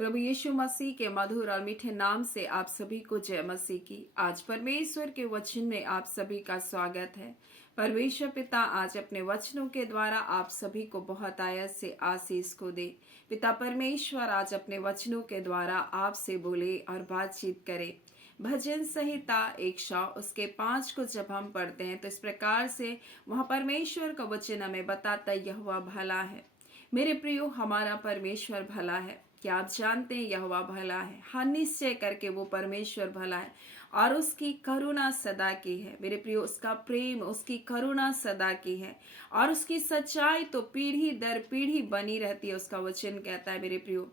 प्रभु यीशु मसीह के मधुर और मीठे नाम से आप सभी को जय मसीह की। आज परमेश्वर के वचन में आप सभी का स्वागत है। परमेश्वर पिता आज अपने वचनों के द्वारा आप सभी को बहुत आयत से आशीष को दे। पिता परमेश्वर आज अपने वचनों के द्वारा आपसे बोले और बातचीत करे। भजन संहिता 100 उसके 5 को जब हम पढ़ते हैं तो इस प्रकार से वहाँ परमेश्वर का वचन हमें बताता यहोवा भला है। मेरे प्रियो, हमारा परमेश्वर भला है। क्या आप जानते हैं यहोवा भला है? हाँ, निश्चय करके वो परमेश्वर भला है और उसकी करुणा सदा की है। मेरे प्रियो, उसका प्रेम, उसकी करुणा सदा की है और उसकी सच्चाई तो पीढ़ी दर पीढ़ी बनी रहती है, उसका वचन कहता है मेरे प्रियो।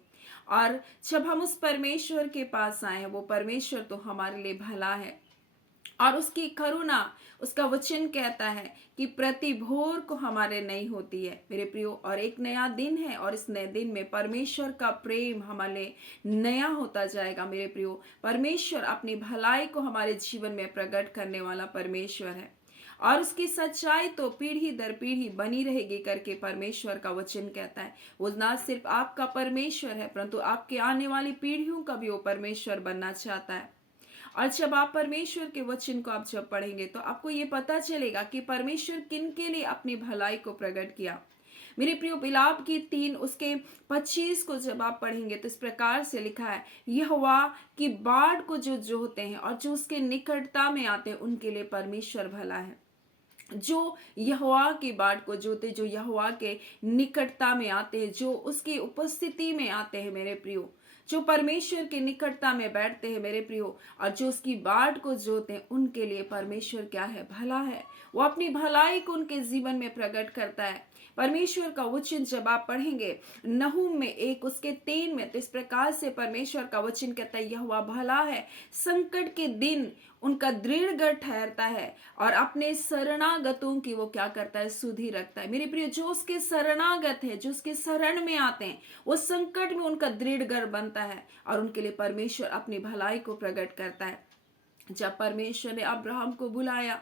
और जब हम उस परमेश्वर के पास आए हैं, वो परमेश्वर तो हमारे लिए भला है और उसकी करुणा, उसका वचन कहता है कि प्रति भोर को हमारे नई होती है मेरे प्रियो। और एक नया दिन है और इस नए दिन में परमेश्वर का प्रेम हमारे नया होता जाएगा मेरे प्रियो। परमेश्वर अपनी भलाई को हमारे जीवन में प्रकट करने वाला परमेश्वर है और उसकी सच्चाई तो पीढ़ी दर पीढ़ी बनी रहेगी करके परमेश्वर का वचन कहता है। वो ना सिर्फ आपका परमेश्वर है परंतु आपके आने वाली पीढ़ियों का भी वो परमेश्वर बनना चाहता है। और जब आप परमेश्वर के वचन को आप जब पढ़ेंगे तो आपको ये पता चलेगा कि परमेश्वर किन के लिए अपनी भलाई को प्रकट किया। मेरे प्रियो, बिलाप की 3 उसके 25 को जब आप पढ़ेंगे तो इस प्रकार से लिखा है, यहोवा की बाढ़ को जो जोहते हैं और जो उसके निकटता में आते हैं उनके लिए परमेश्वर भला है। जो यहोवा की बाट को जोते, जो यहोवा के निकटता में आते हैं, जो उसकी उपस्थिति में आते हैं मेरे प्रियो, जो परमेश्वर के निकटता में बैठते हैं मेरे प्रियो और जो उसकी बाट को जोते हैं, उनके लिए परमेश्वर क्या है? भला है। वो अपनी भलाई को उनके जीवन में प्रकट करता है। परमेश्वर का वचन जब आप पढ़ेंगे नहूम में 1 उसके 3 में तो इस प्रकार से परमेश्वर का वचन कहता है, यहोवा भला है, संकट के दिन उनका दृढ़ गढ़ ठहरता है और अपने शरणागतों की वो क्या करता है? सुधि रखता है। मेरे प्रिय, जो उसके शरणागत है, जो उसके शरण में आते हैं, वो संकट में उनका दृढ़ गढ़ बनता है और उनके लिए परमेश्वर अपनी भलाई को प्रकट करता है। जब परमेश्वर ने अब्राहम को बुलाया,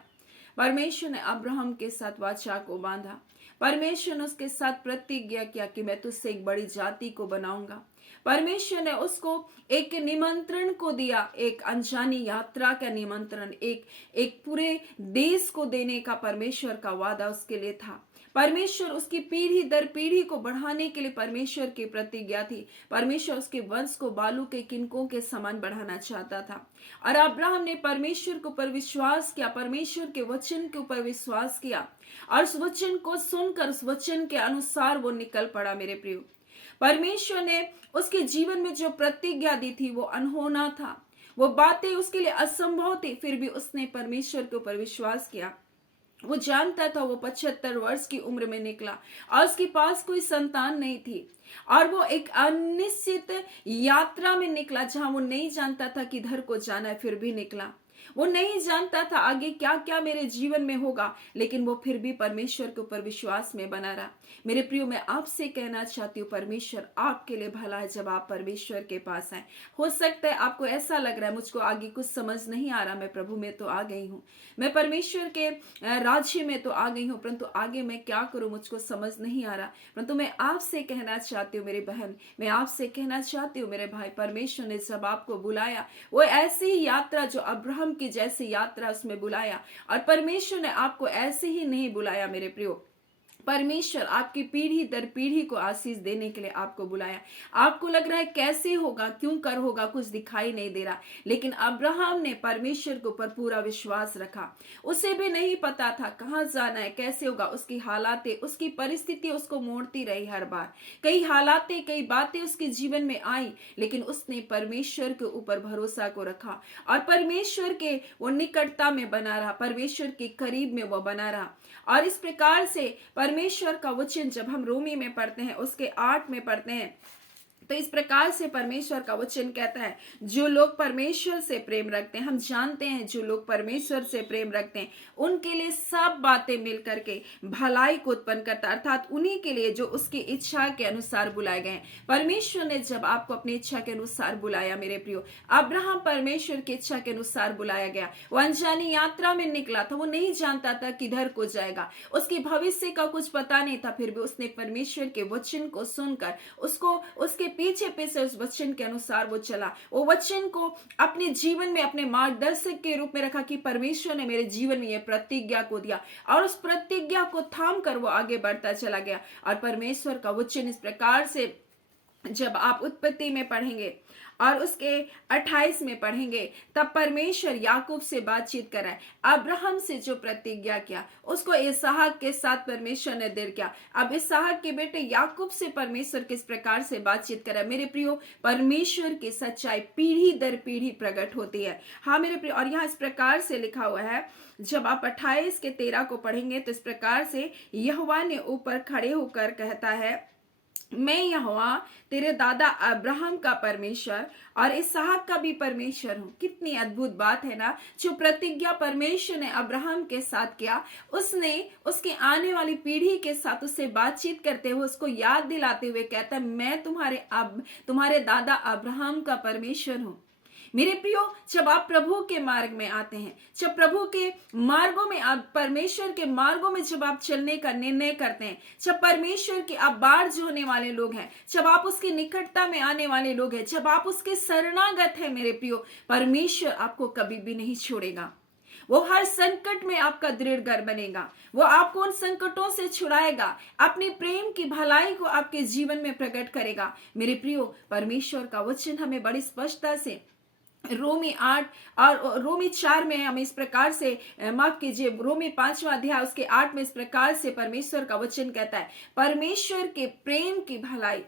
परमेश्वर ने अब्राहम के साथ वाचा को बांधा, परमेश्वर ने उसके साथ प्रतिज्ञा किया कि मैं तुझसे एक बड़ी जाति को बनाऊंगा। परमेश्वर ने उसको एक निमंत्रण को दिया, एक अनजानी यात्रा का निमंत्रण, एक पूरे देश को देने का परमेश्वर का वादा उसके लिए था। परमेश्वर उसकी पीढ़ी दर पीढ़ी को बढ़ाने के लिए परमेश्वर की प्रतिज्ञा थी। परमेश्वर उसके वंश को बालू के किनकों के समान बढ़ाना चाहता था और अब्राहम ने परमेश्वर के ऊपर विश्वास किया, परमेश्वर के वचन के ऊपर विश्वास किया और उस वचन को सुनकर उस वचन के अनुसार वो निकल पड़ा मेरे प्रियो। परमेश्वर ने उसके जीवन में जो प्रतिज्ञा दी थी वो अनहोना था, वो बातें उसके लिए असंभव थी, फिर भी उसने परमेश्वर के ऊपर विश्वास किया। वो जानता था वो 75 वर्ष की उम्र में निकला और उसके पास कोई संतान नहीं थी और वो एक अनिश्चित यात्रा में निकला जहां वो नहीं जानता था किधर को जाना है, फिर भी निकला। वो नहीं जानता था आगे क्या क्या मेरे जीवन में होगा, लेकिन वो फिर भी परमेश्वर के ऊपर विश्वास में बना रहा। मेरे प्रियो, मैं आपसे कहना चाहती हूँ, परमेश्वर आपके लिए भला है जब आप परमेश्वर के पास आए। हो सकता है आपको ऐसा लग रहा है मुझको आगे कुछ समझ नहीं आ रहा, मैं प्रभु में तो आ गई हूँ, मैं परमेश्वर के राज्य में तो आ गई हूँ, परंतु आगे मैं क्या करूँ मुझको समझ नहीं आ रहा। परंतु मैं आपसे कहना चाहती हूँ मेरी बहन, मैं आपसे कहना चाहती हूँ मेरे भाई, परमेश्वर ने जब आपको बुलाया वो ऐसी ही यात्रा जो अब्राहम की जैसी यात्रा उसमें बुलाया और परमेश्वर ने आपको ऐसे ही नहीं बुलाया मेरे प्रियो। परमेश्वर आपकी पीढ़ी दर पीढ़ी को आशीष देने के लिए आपको बुलाया। आपको लग रहा है कैसे होगा, क्यों कर होगा, कुछ दिखाई नहीं दे रहा, लेकिन अब्राहम ने परमेश्वर के ऊपर पूरा विश्वास रखा। उसे भी नहीं पता था कहाँ जाना है, कैसे होगा, उसकी हालातें, उसकी परिस्थिति उसको मोड़ती रही हर बार, कई हालातें, कई बातें उसके जीवन में आई, लेकिन उसने परमेश्वर के ऊपर भरोसा को रखा और परमेश्वर के वो निकटता में बना रहा, परमेश्वर के करीब में वो बना रहा। और इस प्रकार से परमेश्वर का वचन जब हम रोमी में पढ़ते हैं उसके 8 में पढ़ते हैं तो इस प्रकार से परमेश्वर का वचन कहता है, जो लोग परमेश्वर से प्रेम रखते हैं, हम जानते हैं जो लोग परमेश्वर से प्रेम रखते हैं उनके लिए सब बातें मिलकर के भलाई को उत्पन्न करता है, अर्थात उन्हीं के लिए जो उसकी इच्छा के अनुसार बुलाए गए हैं। परमेश्वर ने जब आपको अपनी इच्छा के अनुसार बुलाया मेरे प्रियो, अब्राहम परमेश्वर की इच्छा के अनुसार बुलाया गया। वो अनजानी यात्रा में निकला था, वो नहीं जानता था किधर को जाएगा, उसके भविष्य का कुछ पता नहीं था, फिर भी उसने परमेश्वर के वचन को सुनकर उसको उसके पीछे पीछे उस वचन के अनुसार वो चला, वो वचन को अपने जीवन में अपने मार्गदर्शक के रूप में रखा कि परमेश्वर ने मेरे जीवन में ये प्रतिज्ञा को दिया, और उस प्रतिज्ञा को थाम कर वो आगे बढ़ता चला गया। और परमेश्वर का वचन इस प्रकार से जब आप उत्पत्ति में पढ़ेंगे और उसके 28 में पढ़ेंगे, तब परमेश्वर याकूब से बातचीत कर रहा है। अब्राहम से जो प्रतिज्ञा किया उसको इसहाक के साथ परमेश्वर ने दृढ़ किया। अब इसहाक के बेटे याकूब से परमेश्वर किस प्रकार से बातचीत कर रहा है। मेरे प्रियो, परमेश्वर की सच्चाई पीढ़ी दर पीढ़ी प्रकट होती है। हाँ मेरे प्रियो, और यहाँ इस प्रकार से लिखा हुआ है, जब आप 28 के 13 को पढ़ेंगे तो इस प्रकार से यहोवा ने ऊपर खड़े होकर कहता है, मैं यहोवा तेरे दादा अब्राहम का परमेश्वर और इसहाक का भी परमेश्वर हूँ। कितनी अद्भुत बात है ना। जो प्रतिज्ञा परमेश्वर ने अब्राहम के साथ किया, उसने उसके आने वाली पीढ़ी के साथ उससे बातचीत करते हुए उसको याद दिलाते हुए कहता है, मैं तुम्हारे दादा अब्राहम का परमेश्वर हूँ। मेरे प्रियो, जब आप प्रभु के मार्ग में आते हैं, जब प्रभु के मार्गों में आप परमेश्वर के मार्गों में जब आप चलने का निर्णय करते हैं, जब परमेश्वर के आप बाढ़ जो होने वाले लोग हैं, जब आप उसकी निकटता में आने वाले लोग हैं, जब आप उसके शरणागत हैं, मेरे प्रियो, परमेश्वर आपको कभी भी नहीं छोड़ेगा। वो हर संकट में आपका दृढ़ घर बनेगा। वो आपको उन संकटों से छुड़ाएगा, अपने प्रेम की भलाई को आपके जीवन में प्रकट करेगा। मेरे प्रियो, परमेश्वर का वचन हमें बड़ी स्पष्टता से रोमी 8 और रोमी 4 में हमें इस प्रकार से, माफ कीजिए, रोमी 5वां अध्याय उसके 8 में इस प्रकार से परमेश्वर का वचन कहता है, परमेश्वर के प्रेम की भलाई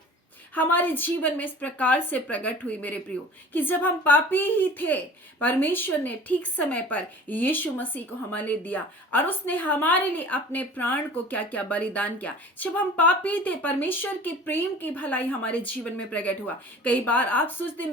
हमारे जीवन में इस प्रकार से प्रकट हुई मेरे प्रियो, कि जब हम पापी ही थे, परमेश्वर ने ठीक समय पर यीशु मसीह को हमारे लिए दिया और उसने हमारे लिए अपने प्राण को क्या क्या बलिदान किया। जब हम पापी थे, परमेश्वर के प्रेम की भलाई हमारे जीवन में प्रकट हुआ। कई बार आप सोचते,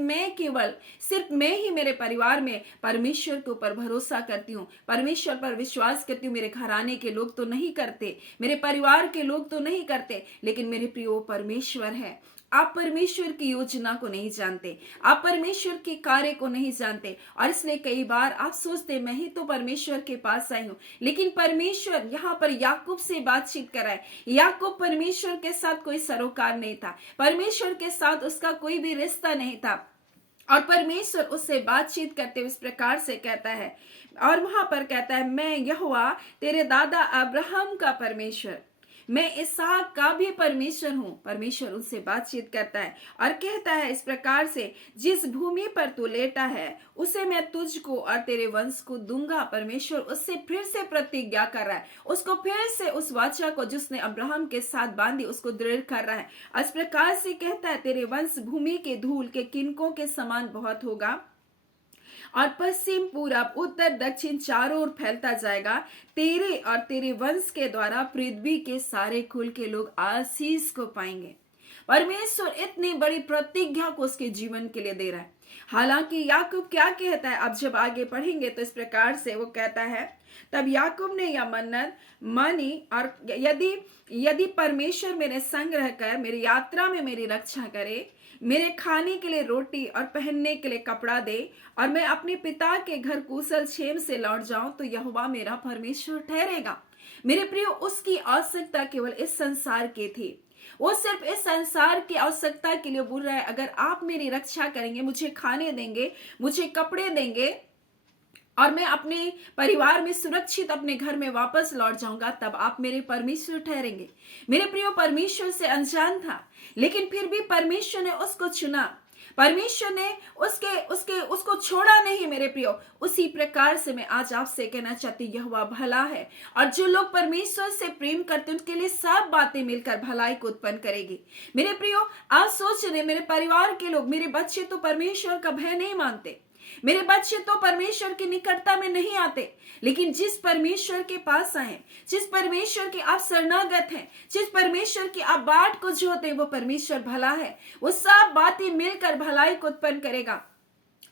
सिर्फ मैं ही मेरे परिवार में परमेश्वर के ऊपर भरोसा करती हूँ, परमेश्वर पर विश्वास करती हूँ, मेरे घराने के लोग तो नहीं करते, मेरे परिवार के लोग तो नहीं करते। लेकिन मेरे प्रियो, परमेश्वर है। आप परमेश्वर की योजना को नहीं जानते, आप परमेश्वर के कार्य को नहीं जानते, और इसलिए कई बार आप सोचते, मैं ही तो परमेश्वर के पास आई हूँ। लेकिन परमेश्वर यहाँ पर याकूब से बातचीत कर रहा है। याकूब परमेश्वर के साथ कोई सरोकार नहीं था, परमेश्वर के साथ उसका कोई भी रिश्ता नहीं था, और परमेश्वर उससे बातचीत करते हुए इस प्रकार से कहता है, और वहां पर कहता है, मैं यहोवा तेरे दादा अब्राहम का परमेश्वर, मैं इसहाक का भी परमेश्वर हूँ। परमेश्वर उनसे बातचीत करता है और कहता है इस प्रकार से, जिस भूमि पर तू लेटा है उसे मैं तुझको और तेरे वंश को दूंगा। परमेश्वर उससे फिर से प्रतिज्ञा कर रहा है, उसको फिर से उस वाचा को जिसने अब्राहम के साथ बांधी उसको दृढ़ कर रहा है। इस प्रकार से कहता है, तेरे वंश भूमि के धूल के किनकों के समान बहुत होगा, और पश्चिम पूरब उत्तर दक्षिण चारों ओर फैलता जाएगा। तेरे और तेरे वंश के द्वारा पृथ्वी के सारे कुल के लोग आशीष को पाएंगे। परमेश्वर इतनी बड़ी प्रतिज्ञा को उसके जीवन के लिए दे रहा है। हालांकि याकूब क्या कहता है, अब जब आगे पढ़ेंगे तो इस प्रकार से वो कहता है, तब याकूब ने यह मन्नत मानी, और यदि परमेश्वर मेरे संग रहकर मेरी यात्रा में मेरी रक्षा करे, मेरे खाने के लिए रोटी और पहनने के लिए कपड़ा दे, और मैं अपने पिता के घर कुशल क्षेम से लौट जाऊं, तो यहोवा मेरा परमेश्वर ठहरेगा। मेरे प्रियो, उसकी आवश्यकता केवल इस संसार की थी। वो सिर्फ इस संसार की आवश्यकता के लिए बोल रहा है, अगर आप मेरी रक्षा करेंगे, मुझे खाने देंगे, मुझे कपड़े देंगे, और मैं अपने परिवार में सुरक्षित अपने घर में वापस लौट जाऊंगा, तब आप मेरे परमेश्वर ठहरेंगे। मेरे प्रियो, परमेश्वर से अनजान था, लेकिन फिर भी परमेश्वर ने उसको चुना, परमेश्वर ने उसको छोड़ा नहीं। मेरे प्रियो, उसी प्रकार से मैं आज आपसे कहना चाहती हूँ, यहोवा भला है, और जो लोग परमेश्वर से प्रेम करते हैं उनके लिए सब बातें मिलकर भलाई को उत्पन्न करेगी। मेरे प्रियो, आप सोच रहे, मेरे परिवार के लोग, मेरे बच्चे तो परमेश्वर का भय नहीं मानते, मेरे बच्चे तो परमेश्वर की निकटता में नहीं आते, लेकिन जिस परमेश्वर के पास आए, जिस परमेश्वर के आप शरणागत हैं, जिस परमेश्वर की आप बाट को जोते हैं, वो परमेश्वर भला है। वो सब बातें मिलकर भलाई को उत्पन्न करेगा।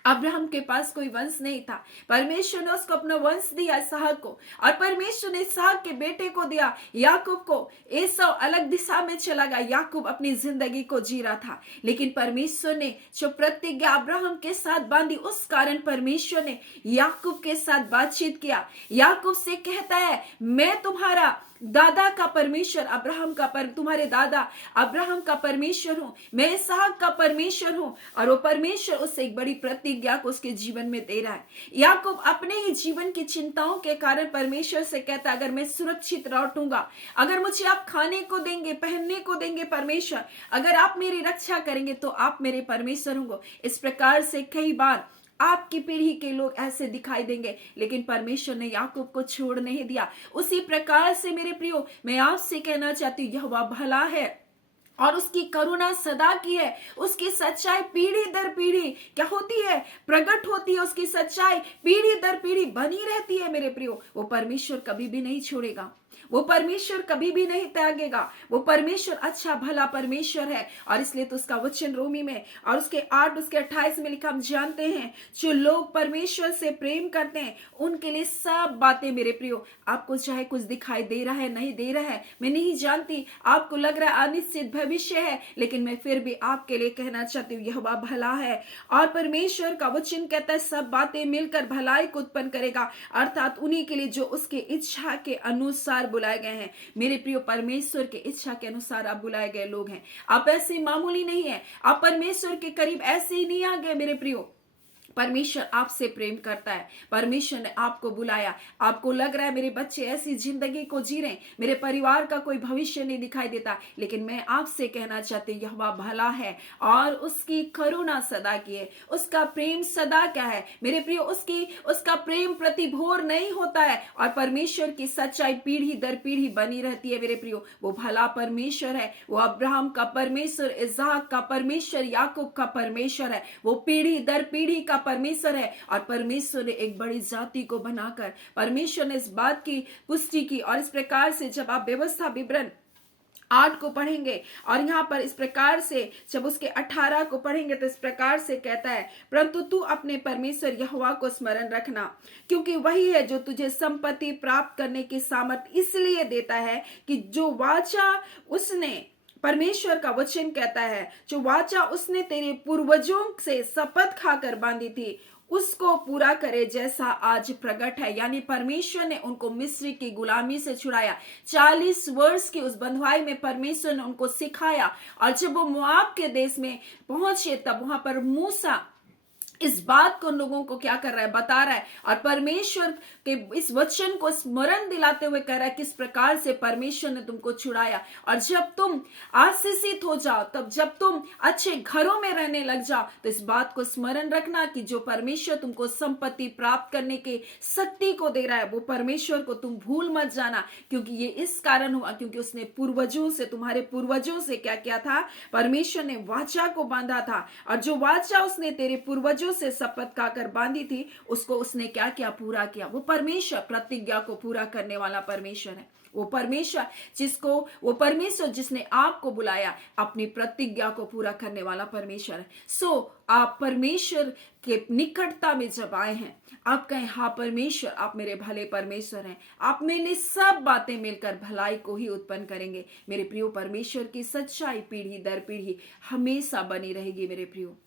अब्राहम के पास कोई वंश नहीं था, परमेश्वर ने उसको अपना वंश दिया इसहाक को, और परमेश्वर ने इसहाक के बेटे को दिया याकूब को। एसौ अलग दिशा में चला गया, याकूब अपनी जिंदगी को जी रहा था, लेकिन परमेश्वर ने जो प्रतिज्ञा अब्राहम के साथ बांधी, उस कारण परमेश्वर ने याकूब के साथ बातचीत किया। याकूब से कहता है, मैं तुम्हारा दादा का परमेश्वर अब्राहम का तुम्हारे दादा अब्राहम का परमेश्वर हूं, मैं इसहाक का परमेश्वर हूं। और वो परमेश्वर उससे एक बड़ी प्रतिज्ञा को उसके जीवन में दे रहा है। याकूब अपने ही जीवन की चिंताओं के कारण परमेश्वर से कहता है, अगर मैं सुरक्षित लौटूंगा, अगर मुझे आप खाने को देंगे, पहनने को देंगे परमेश्वर, अगर आप मेरी रक्षा करेंगे तो आप मेरे परमेश्वर होंगे। इस प्रकार से कई बार आपकी पीढ़ी के लोग ऐसे दिखाई देंगे, लेकिन परमेश्वर ने याकूब को छोड़ नहीं दिया। उसी प्रकार से मेरे प्रियो, मैं आपसे कहना चाहती हूँ, यहोवा भला है और उसकी करुणा सदा की है। उसकी सच्चाई पीढ़ी दर पीढ़ी क्या होती है, प्रकट होती है। उसकी सच्चाई पीढ़ी दर पीढ़ी बनी रहती है मेरे प्रियो। वो परमेश्वर कभी भी नहीं छोड़ेगा, वो परमेश्वर कभी भी नहीं त्यागेगा। वो परमेश्वर अच्छा भला परमेश्वर है। और इसलिए तो उसका वचन रोमी में और उसके 8 उसके 28 में लिखा, हम जानते हैं जो लोग परमेश्वर से प्रेम करते हैं उनके लिए सब बातें, मेरे प्रियो, आपको चाहे कुछ दिखाई दे रहा है, नहीं दे रहा है, मैं नहीं जानती, आपको लग रहा है अनिश्चित भविष्य है, लेकिन मैं फिर भी आपके लिए कहना चाहती हूँ, यहोवा भला है। और परमेश्वर का वचन कहता है सब बातें मिलकर भलाई को उत्पन्न करेगा, अर्थात उन्हीं के लिए जो उसके इच्छा के अनुसार बुलाए गए हैं। मेरे प्रियो, परमेश्वर के इच्छा के अनुसार आप बुलाए गए लोग हैं। आप ऐसे मामूली नहीं है, आप परमेश्वर के करीब ऐसे ही नहीं आ गए मेरे प्रियो। परमेश्वर आपसे प्रेम करता है। परमेश्वर ने आपको बुलाया। आपको लग रहा है मेरे बच्चे ऐसी जिंदगी को जी रहे हैं, मेरे परिवार का कोई भविष्य नहीं दिखाई देता, लेकिन मैं आपसे कहना चाहती हूँ, यहोवा भला है और उसकी करुणा सदा की है। उसका प्रेम सदा क्या है मेरे प्रियो, उसका प्रेम प्रतिभोर नहीं होता है। और परमेश्वर की सच्चाई पीढ़ी दर पीढ़ी बनी रहती है मेरे प्रियो। वो भला परमेश्वर है। वो अब्राहम का परमेश्वर, इसहाक का परमेश्वर, याकूब का परमेश्वर है। वो पीढ़ी दर पीढ़ी का परमेश्वर है। और परमेश्वर ने एक बड़ी जाति को बनाकर परमेश्वर ने इस बात की पुष्टि की। और इस प्रकार से जब आप व्यवस्था विवरण 8 को पढ़ेंगे और यहाँ पर इस प्रकार से जब उसके 18 को पढ़ेंगे तो इस प्रकार से कहता है, परंतु तू अपने परमेश्वर यहोवा को स्मरण रखना, क्योंकि वही है जो तुझे संपत्ति प्राप्त करने की सामर्थ इसलिए देता है कि जो वाचा उसने, परमेश्वर का वचन कहता है, जो वाचा उसने तेरे पूर्वजों से शपथ खाकर बांधी थी उसको पूरा करे, जैसा आज प्रकट है। यानी परमेश्वर ने उनको मिस्र की गुलामी से छुड़ाया। 40 वर्ष की उस बंधुआई में परमेश्वर ने उनको सिखाया। और जब वो मोआब के देश में पहुंचे तब वहां पर मूसा इस बात को लोगों को क्या कर रहा है, बता रहा है। और परमेश्वर के इस वचन को स्मरण दिलाते हुए कह रहा है किस प्रकार से परमेश्वर ने तुमको छुड़ाया। और जब तुम आशीषित हो जाओ, तब जब तुम अच्छे घरों में रहने लग जाओ, तो इस बात को स्मरण रखना कि जो परमेश्वर तुमको संपत्ति प्राप्त करने की शक्ति को दे रहा है, वो परमेश्वर को तुम भूल मत जाना। क्योंकि ये इस कारण हुआ क्योंकि उसने पूर्वजों से, तुम्हारे पूर्वजों से क्या किया था, परमेश्वर ने वाचा को बांधा था। और जो वाचा उसने तेरे पूर्वजों से शपथ खाकर बांधी थी उसको उसने क्या किया, पूरा किया। वो परमेश्वर प्रतिज्ञा को पूरा करने वाला परमेश्वर है। वो परमेश्वर जिसने आपको बुलाया, अपनी प्रतिज्ञा को पूरा करने वाला परमेश्वर है। सो आप परमेश्वर के निकटता में जब आए हैं, आप कहें, हाँ परमेश्वर, आप मेरे भले परमेश्वर हैं, आप मेरे लिए सब बातें मिलकर भलाई को ही उत्पन्न करेंगे। मेरे प्रियो, परमेश्वर की सच्चाई पीढ़ी दर पीढ़ी हमेशा बनी रहेगी मेरे प्रियो,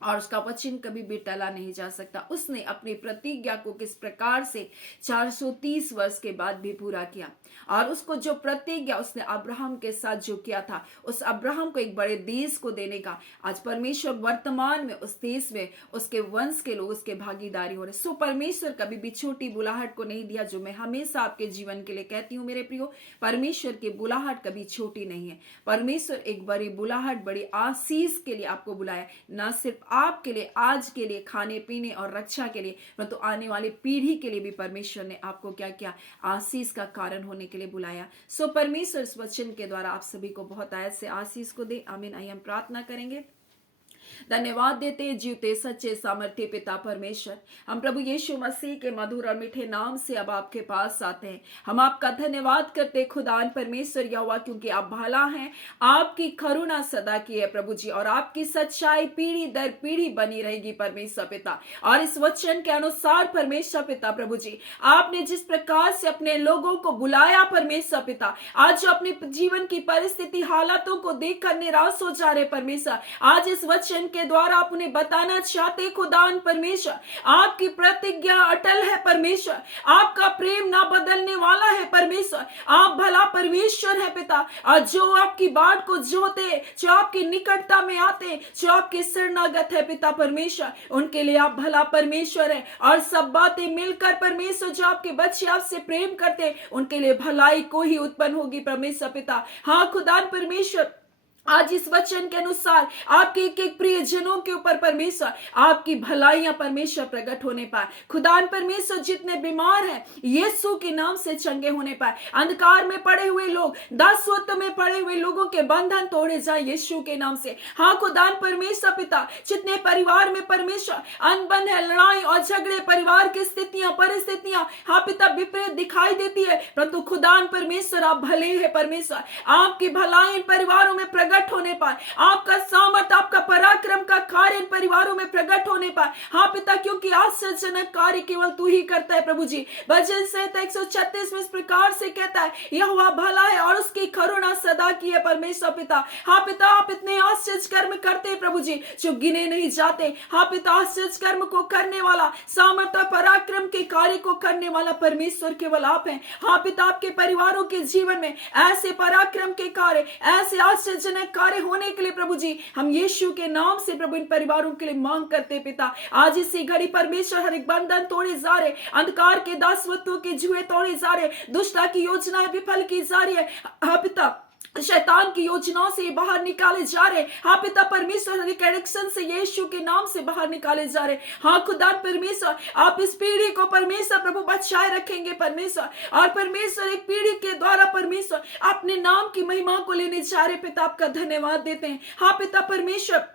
और उसका वचन कभी भी टला नहीं जा सकता। उसने अपनी प्रतिज्ञा को किस प्रकार से 430 वर्ष के बाद भी पूरा किया। और उसको जो प्रतिज्ञा उसने अब्राहम के साथ जो किया था, उस अब्राहम को एक बड़े देश को देने का, आज परमेश्वर वर्तमान में उस देश में उसके वंश के लोग उसके भागीदारी हो रहे। सो परमेश्वर कभी भी छोटी बुलाहट को नहीं दिया, जो मैं हमेशा आपके जीवन के लिए कहती हूँ मेरे प्रियो, परमेश्वर की बुलाहट कभी छोटी नहीं है। परमेश्वर एक बड़ी बुलाहट, बड़ी आशीष के लिए आपको बुलाया, ना सिर्फ आपके लिए, आज के लिए, खाने पीने और रक्षा के लिए, परंतु आने वाली पीढ़ी के लिए भी परमेश्वर ने आपको क्या किया, आशीष का कारण होने के लिए बुलाया। सो परमेश्वर इस वचन के द्वारा आप सभी को बहुत आयत से आशीष को दे। आमीन। आइए हम प्रार्थना करेंगे। धन्यवाद देते हैं जीवते सच्चे सामर्थ्य पिता परमेश्वर, हम प्रभु यीशु मसीह के मधुर और मीठे नाम से अब आपके पास आते हैं। हम आपका धन्यवाद करते खुदान परमेश्वर यहोवा, क्योंकि आप भला हैं, आपकी करुणा सदा की है प्रभु जी, और आपकी सच्चाई पीढ़ी दर पीढ़ी बनी रहेगी परमेश्वर पिता। और इस वचन के अनुसार परमेश्वर पिता प्रभु जी, आपने जिस प्रकार से अपने लोगों को बुलाया परमेश्वर पिता, आज जो अपने जीवन की परिस्थिति हालातों को देखकर निराश हो जा रहे परमेश्वर, आज इस वचन वचन के द्वारा आप उन्हें बताना चाहते खुदावन परमेश्वर, आपकी प्रतिज्ञा अटल है परमेश्वर, आपका प्रेम ना बदलने वाला है परमेश्वर, आप भला परमेश्वर है पिता। और जो आपकी बाट को जोते, जो आपकी निकटता में आते, जो आपके शरणागत है पिता परमेश्वर, उनके लिए आप भला परमेश्वर है। और सब बातें मिलकर परमेश्वर, जो आपके बच्चे आपसे प्रेम करते, उनके लिए भलाई को ही उत्पन्न होगी परमेश्वर पिता। हाँ खुदा परमेश्वर, आज इस वचन के अनुसार आपके एक एक प्रिय जनों के ऊपर परमेश्वर आपकी भलाइयां परमेश्वर प्रकट होने पाए। खुदान परमेश्वर, जितने बीमार हैं यीशु के नाम से चंगे होने पाए। अंधकार में पड़े हुए लोग, दासत्व में पड़े हुए लोगों के बंधन तोड़े जाए यीशु के नाम से। हाँ खुदान परमेश्वर पिता, जितने परिवार में परमेश्वर अनबन है, लड़ाई और झगड़े, परिवार की स्थितियां परिस्थितियां हाँ पिता विपरीत दिखाई देती है, परंतु खुदान परमेश्वर आप भले है परमेश्वर, आपकी भलाई इन परिवारों में प्रकट होने पाए, आपका सामर्थ, आपका पराक्रम का कार्य इन परिवारों में प्रकट होने पाए। हाँ पिता, क्योंकि आश्चर्यजनक कार्य केवल तू ही करता है प्रभु जी। भजन संहिता 136 में इस प्रकार से कहता है, यहोवा भला है और उसकी करुणा सदा की है परमेश्वर पिता। हाँ पिता, आप इतने आश्चर्य कर्म करते हैं प्रभु जी जो गिने नहीं जाते। हाँ पिता, आश्चर्य कर्म को करने वाला, सामर्थ और पराक्रम के कार्य को करने वाला परमेश्वर केवल आप हैं। हाँ पिता, आपके परिवारों के जीवन में ऐसे पराक्रम के कार्य, ऐसे आश्चर्यजनक कार्य होने के लिए प्रभु जी हम यीशु के नाम से प्रभु इन परिवारों के लिए मांग करते पिता। आज इसी घड़ी परमेश्वर हर एक बंधन तोड़े जा रहे, अंधकार के दासत्व के जुए तोड़े जा रहे, दुष्टता की योजनाएं विफल की जा रही है। हाँ पिता, शैतान की योजनाओं से बाहर निकाले जा रहे। हाँ पिता परमेश्वर, हर एक एडिक्शन से यीशु के नाम से बाहर निकाले जा रहे। हाँ खुदा परमेश्वर, आप इस पीढ़ी को परमेश्वर प्रभु बचाए रखेंगे परमेश्वर, और परमेश्वर एक पीढ़ी के द्वारा परमेश्वर अपने नाम की महिमा को लेने जा रहे पिता, आपका धन्यवाद देते हैं। हाँ पिता परमेश्वर,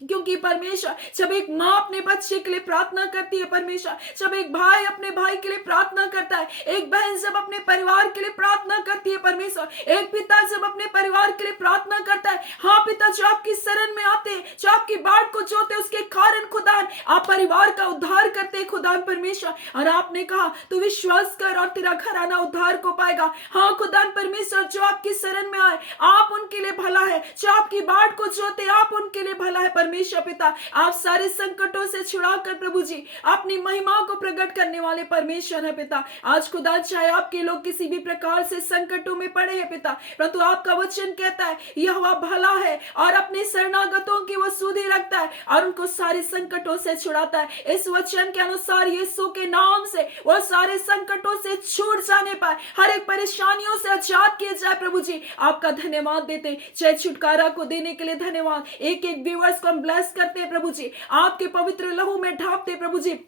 क्योंकि परमेश्वर जब एक माँ अपने बच्चे के लिए प्रार्थना करती है परमेश्वर, जब एक भाई अपने भाई के लिए प्रार्थना करता है, एक बहन जब अपने परिवार के लिए प्रार्थना करती है परमेश्वर, एक पिता जब अपने परिवार के लिए प्रार्थना करता है, हाँ पिता, जो आपकी शरण में आते, जो आपकी बाट को जोते, उसके कारण खुदा आप परिवार का उद्धार करते खुदा परमेश्वर। और आपने कहा तू विश्वास कर और तेरा घराना उद्धार को पाएगा। हाँ खुदा परमेश्वर, जो आपकी शरण में आए आप उनके लिए भला है, जो आपकी बाट को जोते आप उनके लिए भला है परमेश्वर पिता। आप सारे संकटों से छुड़ाकर प्रभु जी अपनी महिमा को प्रकट करने वाले परमेश्वर है पिता। आज खुदा, चाहे आपके लोग किसी भी प्रकार से संकटों में पड़े हैं पिता, परंतु आपका वचन कहता है यहोवा भला है और अपने शरणागतों की वो सुधि रखता है और उनको सारे संकटों से छुड़ाता है। इस वचन के अनुसार यीशु के नाम से वो सारे संकटों से छूट जाने पाए, हर एक परेशानियों से आजाद किए जाए प्रभु जी, आपका धन्यवाद देते। जय छुटकारा को देने के लिए धन्यवाद। एक एक व्यूअर्स को हम ब्लेस करते हैं प्रभु जी, आपके पवित्र लहू में ढापते प्रभु जी।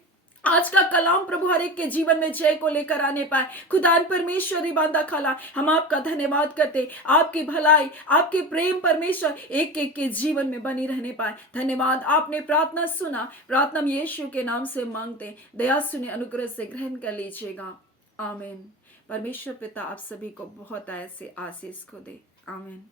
आज का कलाम प्रभु हर एक के जीवन में जय को लेकर आने पाए। खुदान परमेश्वरी बांदा खाला, हम आपका धन्यवाद करते, आपकी भलाई, आपके प्रेम परमेश्वर एक एक के जीवन में बनी रहने पाए। धन्यवाद, आपने प्रार्थना सुना, प्रार्थना हम यीशु के नाम से मांगते, दया सुने, अनुग्रह से ग्रहण कर लीजिएगा। आमीन। परमेश्वर पिता आप सभी को बहुत ऐसे आशीष को दे। आमीन।